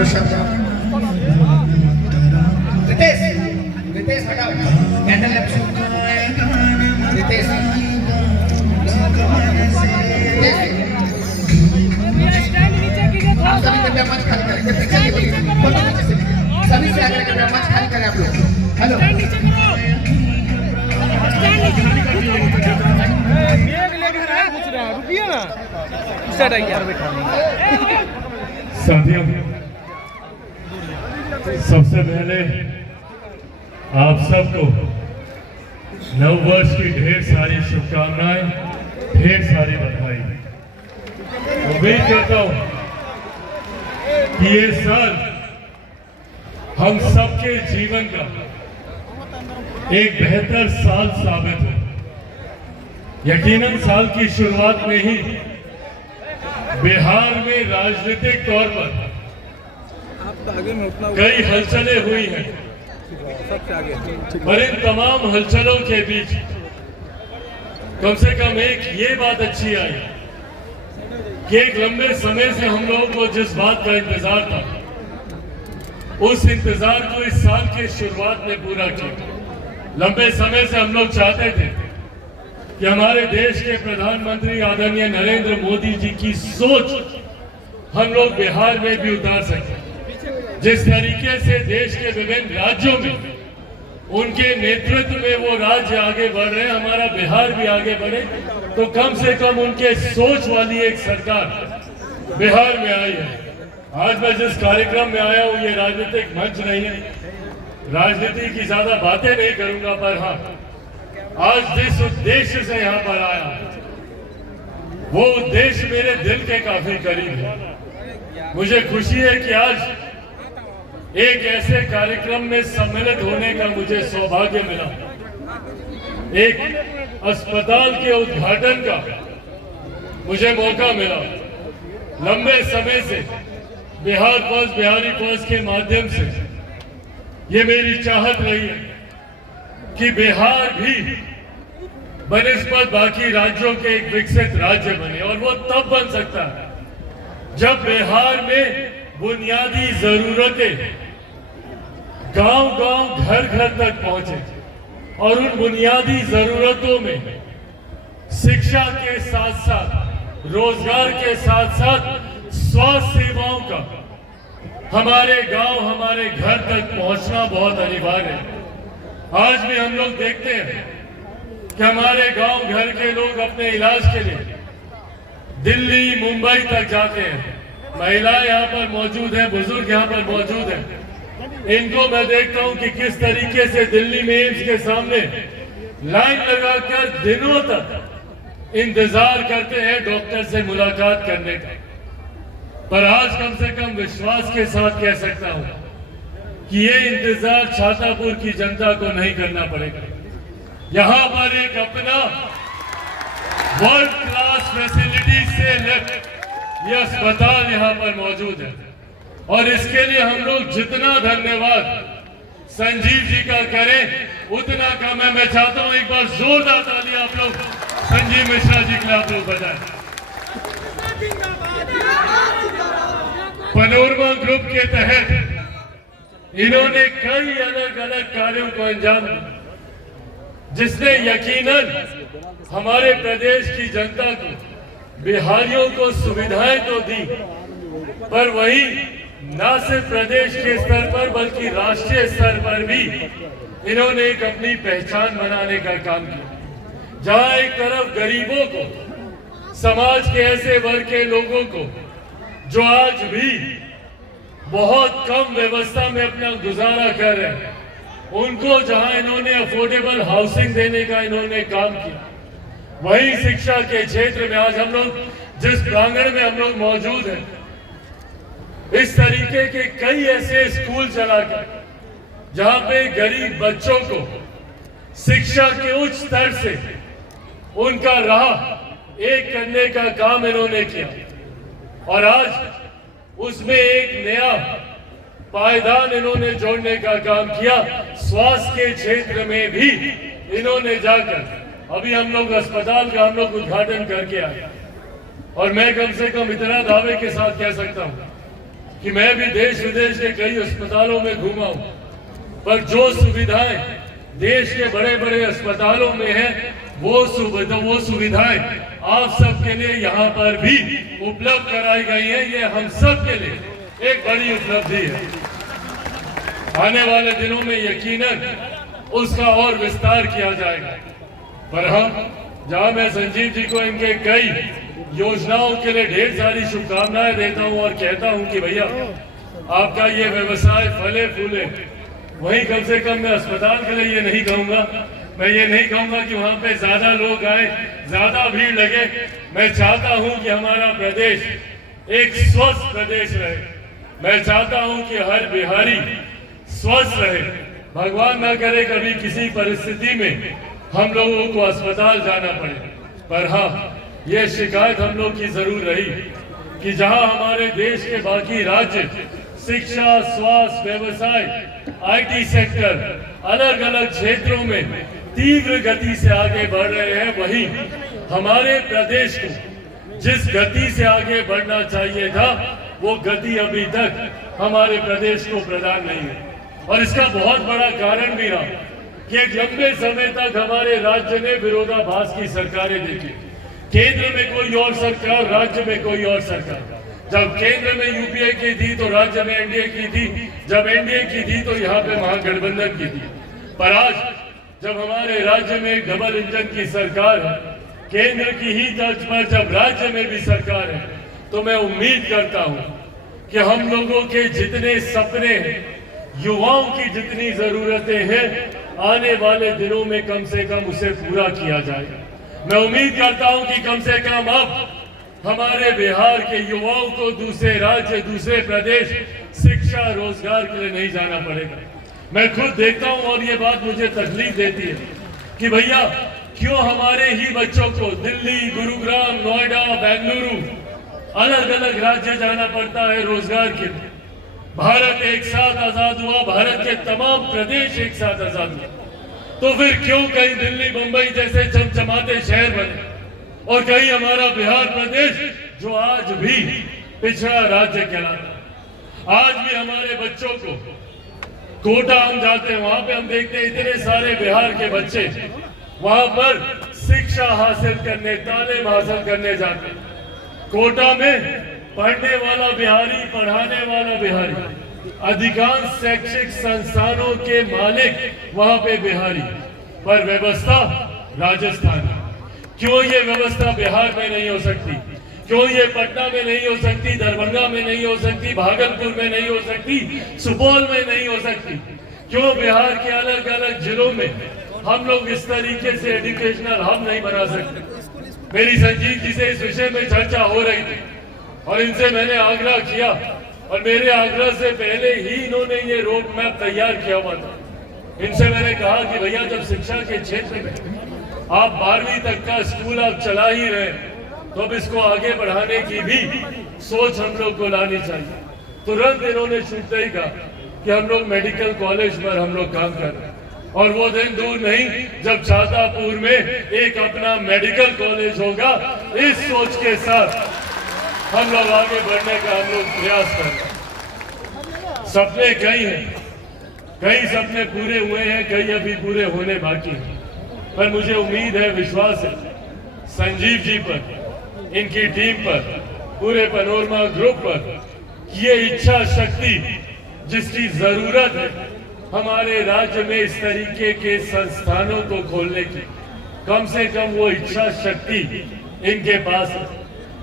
दो शब्द रितेश रितेश हटाओ कैंडल लैंप रितेश आप सभी कृपया मंच खाली करें सभी से आगे कृपया मंच खाली करें आप लोग हेलो रुकिए ना साथियों सबसे पहले आप सबको नव वर्ष की ढेर सारी शुभकामनाएं ढेर सारी बधाई। उम्मीद करता हूं कि ये साल हम सबके जीवन का एक बेहतर साल साबित हो। यकीनन साल की शुरुआत में ही बिहार में राजनीतिक तौर पर कई हलचलें हुई हैं, पर इन तमाम हलचलों के बीच कम से कम एक ये बात अच्छी आई कि एक लंबे समय से हम लोगों को जिस बात का इंतजार था उस इंतजार को इस साल के शुरुआत में पूरा किया। लंबे समय से हम लोग चाहते थे कि हमारे देश के प्रधानमंत्री आदरणीय नरेंद्र मोदी जी की सोच हम लोग बिहार में भी उतार सकें। जिस तरीके से देश के विभिन्न राज्यों में उनके नेतृत्व में वो राज्य आगे बढ़ रहे हैं, हमारा बिहार भी आगे बढ़े, तो कम से कम उनके सोच वाली एक सरकार बिहार में आई है। आज मैं जिस कार्यक्रम में आया हूँ ये राजनीतिक मंच नहीं है, राजनीति की ज्यादा बातें नहीं करूंगा, पर हाँ आज जिस उद्देश्य से यहाँ पर आया वो उद्देश्य मेरे दिल के काफी करीब है। मुझे खुशी है कि आज एक ऐसे कार्यक्रम में सम्मिलित होने का मुझे सौभाग्य मिला। एक अस्पताल के उद्घाटन का मुझे मौका मिला। लंबे समय से बिहार फर्स्ट बिहारी फर्स्ट के माध्यम से ये मेरी चाहत रही है कि बिहार भी बनिस्बत बाकी राज्यों के एक विकसित राज्य बने, और वो तब बन सकता है जब बिहार में बुनियादी जरूरतें गांव-गांव घर-घर तक पहुंचे और उन बुनियादी जरूरतों में शिक्षा के साथ साथ रोजगार के साथ साथ स्वास्थ्य सेवाओं का हमारे गांव हमारे घर तक पहुंचना बहुत अनिवार्य है। आज भी हम लोग देखते हैं कि हमारे गांव घर के लोग अपने इलाज के लिए दिल्ली मुंबई तक जाते हैं। महिलाएं यहाँ पर मौजूद हैं, बुजुर्ग यहाँ पर मौजूद हैं। इनको मैं देखता हूँ कि किस तरीके से दिल्ली में एम्स के सामने लाइन लगाकर दिनों तक इंतजार करते हैं डॉक्टर से मुलाकात करने का। पर आज कम से कम विश्वास के साथ कह सकता हूँ कि ये इंतजार छातापुर की जनता को नहीं करना पड़ेगा। यहाँ पर एक अपना वर्ल्ड क्लास फैसिलिटी से लेकर ये अस्पताल यहाँ पर मौजूद है, और इसके लिए हम लोग जितना धन्यवाद संजीव जी का करें उतना कम है। मैं चाहता हूँ एक बार जोरदार ताली आप लोग संजीव मिश्रा जी के लिए आप लोग बजाएं। पनोरमा ग्रुप के तहत इन्होंने कई अलग अलग कार्यों को अंजाम दिया, जिसने यकीनन हमारे प्रदेश की जनता को बिहारियों को सुविधाएं तो दी, पर वही न सिर्फ प्रदेश के स्तर पर बल्कि राष्ट्रीय स्तर पर भी इन्होंने एक अपनी पहचान बनाने का काम किया। जहां एक तरफ गरीबों को, समाज के ऐसे वर्ग के लोगों को जो आज भी बहुत कम व्यवस्था में अपना गुजारा कर रहे हैं, उनको जहां इन्होंने अफोर्डेबल हाउसिंग देने का इन्होंने काम किया, वहीं शिक्षा के क्षेत्र में आज हम लोग जिस प्रांगण में हम लोग मौजूद हैं, इस तरीके के कई ऐसे स्कूल चलाकर जहां पे गरीब बच्चों को शिक्षा के उच्च स्तर से उनका राह एक करने का काम इन्होंने किया, और आज उसमें एक नया पायदान इन्होंने जोड़ने का काम किया। स्वास्थ्य के क्षेत्र में भी इन्होंने जाकर अभी हम लोग अस्पताल का हम लोग उद्घाटन करके आए, और मैं कम से कम इतना दावे के साथ कह सकता हूं कि मैं भी देश विदेश के कई अस्पतालों में घूमा हूं, पर जो सुविधाएं देश के बड़े बड़े अस्पतालों में है वो सुविधाएं आप सबके लिए यहाँ पर भी उपलब्ध कराई गई है। ये हम सब के लिए एक बड़ी उपलब्धि है। आने वाले दिनों में यकीनन उसका और विस्तार किया जाएगा। पर हम जहां मैं संजीव जी को इनके कई योजनाओं के लिए ढेर सारी शुभकामनाएं देता हूं और कहता हूं कि भैया आपका ये व्यवसाय फले फूले, वहीं कम से कम मैं अस्पताल के लिए ये नहीं कहूंगा, मैं ये नहीं कहूंगा कि वहां पे ज्यादा लोग आए, ज्यादा भीड़ लगे। मैं चाहता हूं कि हमारा प्रदेश एक स्वस्थ प्रदेश रहे। मैं चाहता हूं कि हर बिहारी स्वस्थ रहे। भगवान न करे कभी किसी परिस्थिति में हम लोगों को अस्पताल जाना पड़े। पर हाँ, ये शिकायत हम लोग की जरूर रही कि जहां हमारे देश के बाकी राज्य शिक्षा, स्वास्थ्य, व्यवसाय, IT सेक्टर अलग अलग क्षेत्रों में तीव्र गति से आगे बढ़ रहे हैं, वहीं हमारे प्रदेश को जिस गति से आगे बढ़ना चाहिए था वो गति अभी तक हमारे प्रदेश को प्रदान नहीं है। और इसका बहुत बड़ा कारण भी रहा कि एक लंबे समय तक हमारे राज्य ने विरोधाभास की सरकारें देखी। केंद्र में कोई और सरकार, राज्य में कोई और सरकार। जब केंद्र में UPA की थी तो राज्य में NDA की थी, जब NDA की थी तो यहाँ पे महागठबंधन की थी। पर आज जब हमारे राज्य में एक डबल इंजन की सरकार है, केंद्र की ही तर्ज पर जब राज्य में भी सरकार है, तो मैं उम्मीद करता हूँ कि हम लोगों के जितने सपने हैं, युवाओं की जितनी जरूरतें हैं, आने वाले दिनों में कम से कम उसे पूरा किया जाएगा। मैं उम्मीद करता हूं कि कम से कम अब हमारे बिहार के युवाओं को दूसरे राज्य, दूसरे प्रदेश शिक्षा, रोजगार के लिए नहीं जाना पड़ेगा। मैं खुद देखता हूं और ये बात मुझे तकलीफ देती है कि भैया क्यों हमारे ही बच्चों को दिल्ली, गुरुग्राम, नोएडा, बेंगलुरु अलग अलग राज्य जाना पड़ता है रोजगार के लिए। भारत एक साथ आजाद हुआ, भारत के तमाम प्रदेश एक साथ आजाद हुए, तो फिर क्यों कहीं दिल्ली, मुंबई जैसे चमचमाते शहर बने और कहीं हमारा बिहार प्रदेश जो आज भी पिछड़ा राज्य कहलाता। आज भी हमारे बच्चों को कोटा हम जाते हैं, वहां पे हम देखते हैं इतने सारे बिहार के बच्चे वहां पर शिक्षा हासिल करने, तालीम हासिल करने जाते हैं। कोटा में पढ़ने वाला बिहारी, पढ़ाने वाला बिहारी, अधिकांश शैक्षिक संस्थानों के मालिक वहां पे बिहारी, पर व्यवस्था राजस्थान। क्यों ये व्यवस्था बिहार में नहीं हो सकती? क्यों ये पटना में नहीं हो सकती, दरभंगा में नहीं हो सकती, भागलपुर में नहीं हो सकती, सुपौल में नहीं हो सकती? क्यों बिहार के अलग अलग जिलों में हम लोग इस तरीके से एजुकेशनल हब नहीं बना सकते? मेरी संजीव जी से इस विषय में चर्चा हो रही थी और इनसे मैंने आग्रह किया और मेरे आग्रह से पहले ही इन्होंने ये रोड मैप तैयार किया हुआ था। इनसे मैंने कहा कि भैया जब शिक्षा के क्षेत्र में आप 12वीं तक का स्कूल आप चला ही रहे, तो अब इसको आगे बढ़ाने की भी सोच हम लोग को लानी चाहिए। तुरंत इन्होंने छूटते ही कहा कि हम लोग मेडिकल कॉलेज पर हम लोग काम कर रहे हैं और वो दिन दूर नहीं जब छातापुर में एक अपना मेडिकल कॉलेज होगा। इस सोच के साथ हम लोग आगे बढ़ने का हम लोग प्रयास कर रहे हैं। सपने कई हैं, कई सपने पूरे हुए हैं, कई अभी पूरे होने बाकी हैं, पर मुझे उम्मीद है, विश्वास है संजीव जी पर, इनकी टीम पर, पूरे पैनोरमा ग्रुप पर, ये इच्छा शक्ति जिसकी जरूरत है हमारे राज्य में इस तरीके के संस्थानों को खोलने की, कम से कम वो इच्छा शक्ति इनके पास है।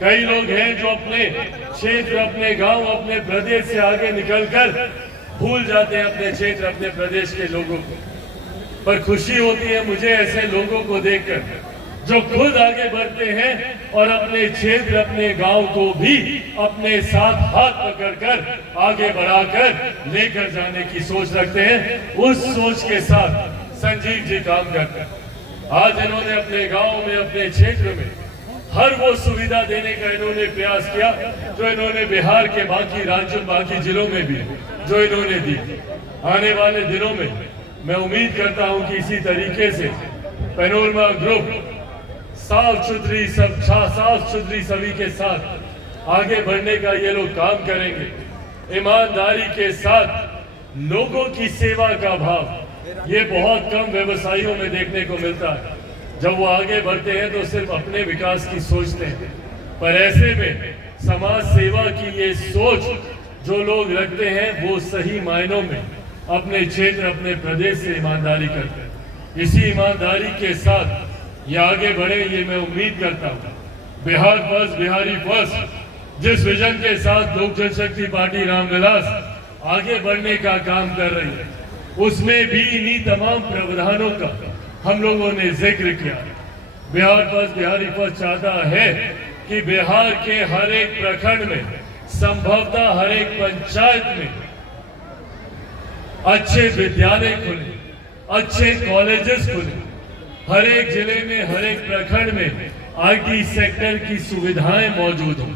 कई लोग हैं जो अपने क्षेत्र, अपने गांव, अपने प्रदेश से आगे निकलकर भूल जाते हैं अपने क्षेत्र, अपने प्रदेश के लोगों को। पर खुशी होती है मुझे ऐसे लोगों को देखकर जो खुद आगे बढ़ते हैं और अपने क्षेत्र, अपने गांव को भी अपने साथ हाथ पकड़कर आगे बढ़ाकर लेकर जाने की सोच रखते हैं। उस सोच के साथ संजीव जी काम करते हैं। आज इन्होंने अपने गांव में, अपने क्षेत्र में हर वो सुविधा देने का इन्होंने प्रयास किया जो इन्होंने बिहार के बाकी राज्यों, बाकी जिलों में भी जो इन्होंने दी। आने वाले दिनों में मैं उम्मीद करता हूं कि इसी तरीके से पैनोरमा ग्रुप साफ सुथरी सभी के साथ आगे बढ़ने का ये लोग काम करेंगे। ईमानदारी के साथ लोगों की सेवा का भाव ये बहुत कम व्यवसायियों में देखने को मिलता है। जब वो आगे बढ़ते हैं तो सिर्फ अपने विकास की सोचते हैं, पर ऐसे में समाज सेवा की ये सोच जो लोग रखते हैं वो सही मायनों में अपने क्षेत्र अपने प्रदेश से ईमानदारी करते हैं। इसी ईमानदारी के साथ ये आगे बढ़े ये मैं उम्मीद करता हूँ। बिहार फर्स्ट बिहारी फर्स्ट जिस विजन के साथ लोक जनशक्ति पार्टी रामविलास आगे बढ़ने का काम कर रही है, उसमें भी इन्हीं तमाम प्रावधानों का हम लोगों ने जिक्र किया। बिहार फर्स्ट बिहारी फर्स्ट चाहता है कि बिहार के हर एक प्रखंड में, संभवतः हर एक पंचायत में अच्छे विद्यालय खुले, अच्छे कॉलेजेस खुले, हर एक जिले में हर एक प्रखंड में आईटी सेक्टर की सुविधाएं मौजूद हों,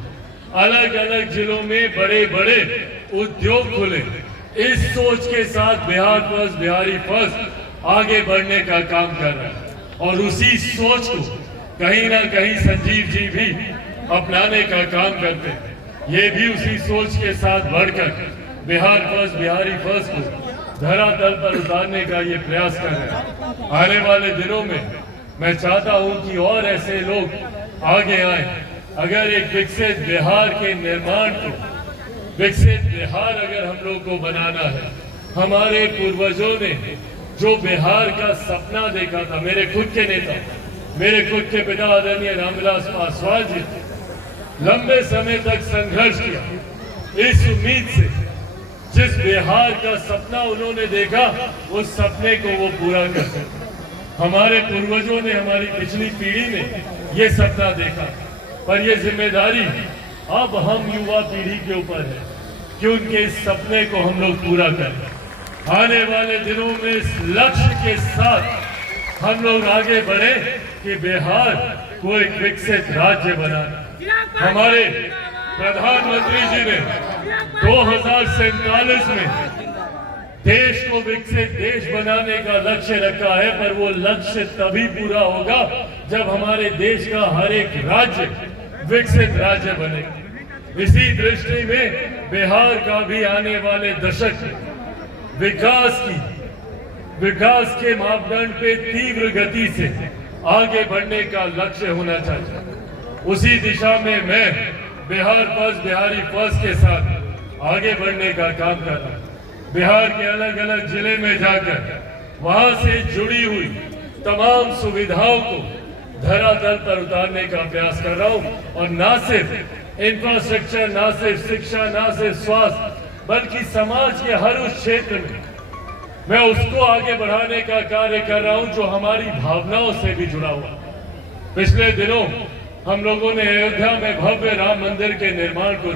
अलग अलग जिलों में बड़े बड़े उद्योग खुले। इस सोच के साथ बिहार फर्स्ट बिहारी फर्स्ट आगे बढ़ने का काम कर रहा है और उसी सोच को कहीं ना कहीं संजीव जी भी अपनाने का काम करते हैं। ये भी उसी सोच के साथ बढ़कर बिहार फर्स्ट बिहारी फर्स्ट को धरातल पर उतारने का ये प्रयास कर रहे हैं। आने वाले दिनों में मैं चाहता हूं कि और ऐसे लोग आगे आए। अगर एक विकसित बिहार के निर्माण को, विकसित बिहार अगर हम लोग को बनाना है, हमारे पूर्वजों ने जो बिहार का सपना देखा था, मेरे खुद के नेता, मेरे खुद के पिता आदरणीय रामविलास पासवान जी लंबे समय तक संघर्ष किया इस उम्मीद से, जिस बिहार का सपना उन्होंने देखा उस सपने को वो पूरा कर सके। हमारे पूर्वजों ने, हमारी पिछली पीढ़ी ने ये सपना देखा, पर ये जिम्मेदारी अब हम युवा पीढ़ी के ऊपर है कि उनके इस सपने को हम लोग पूरा करें। आने वाले दिनों में इस लक्ष्य के साथ हम लोग आगे बढ़े कि बिहार को एक विकसित राज्य बनाना। हमारे प्रधानमंत्री जी ने 2047 में देश को विकसित देश बनाने का लक्ष्य रखा है, पर वो लक्ष्य तभी पूरा होगा जब हमारे देश का हर एक राज्य विकसित राज्य बनेगा। इसी दृष्टि में बिहार का भी आने वाले दशक में विकास के मापदंड पे तीव्र गति से आगे बढ़ने का लक्ष्य होना चाहिए। उसी दिशा में मैं बिहार फर्स्ट बिहारी फर्स्ट के साथ आगे बढ़ने का काम कर रहा हूँ। बिहार के अलग अलग जिले में जाकर वहां से जुड़ी हुई तमाम सुविधाओं को धरातल पर उतारने का प्रयास कर रहा हूँ और ना सिर्फ इंफ्रास्ट्रक्चर, ना सिर्फ शिक्षा, ना सिर्फ स्वास्थ्य, बल्कि समाज के हर उस क्षेत्र में मैं उसको आगे बढ़ाने का कार्य कर रहा हूं जो हमारी भावनाओं से भी जुड़ा हुआ। पिछले दिनों हम लोगों ने अयोध्या में भव्य राम मंदिर के निर्माण को